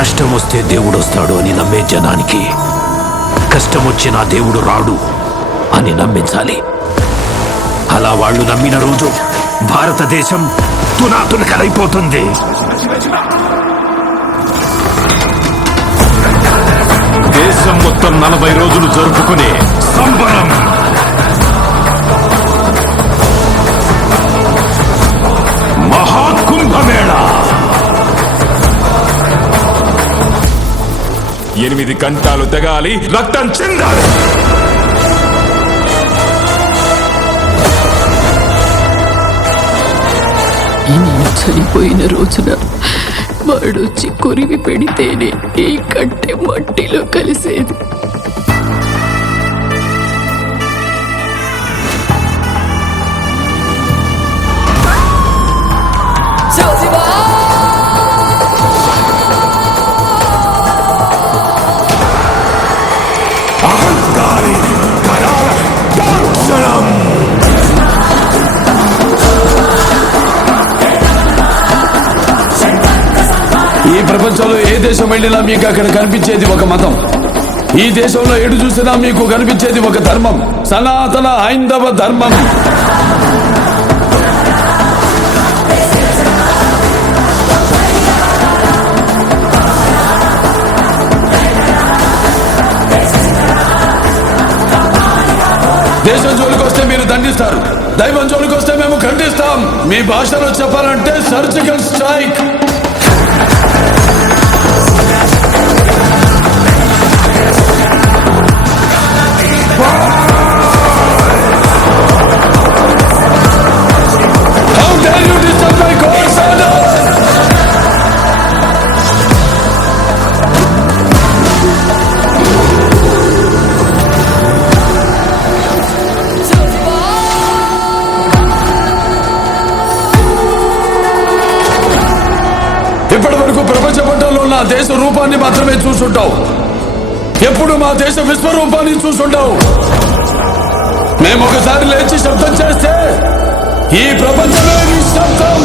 కష్టం వస్తే దేవుడు వస్తాడు అని నమ్మే జనానికి కష్టం వచ్చినా దేవుడు రాడు అని నమ్మించాలి. అలా వాళ్ళు నమ్మిన రోజు భారతదేశం తునాతునకలైపోతుంది. దేశం మొత్తం 40 రోజులు జరుపుకునే సంబరం మహాకుంభమేళ. 8 గంటలు తెగాలి, రక్తం చెందాలి. నేను చనిపోయిన రోజున వాడొచ్చి కొరివి పెడితేనే ఈ కట్టె మట్టిలో కలిసేది. ఈ ప్రపంచంలో ఏ దేశం వెళ్ళినా మీకు అక్కడ కనిపించేది ఒక మతం. ఈ దేశంలో ఎటు చూసినా మీకు కనిపించేది ఒక ధర్మం, సనాతన హైందవ ధర్మం. దేశం జోలికి వస్తే మీరు దండిస్తారు, దైవం జోలికి వస్తే మేము ఖండిస్తాం. మీ భాషలో చెప్పాలంటే surgical strike. How dare you disturb my God's honor? ఇప్పటి వరకు ప్రపంచ పటంలో నా దేశ రూపాన్ని మాత్రమే చూసుంటావు, ఎప్పుడు మా దేశ విశ్వరూపాన్ని చూసుంటావు. మేము ఒకసారి లేచి శబ్దం చేస్తే ఈ ప్రపంచమే నిశ్శబ్దం.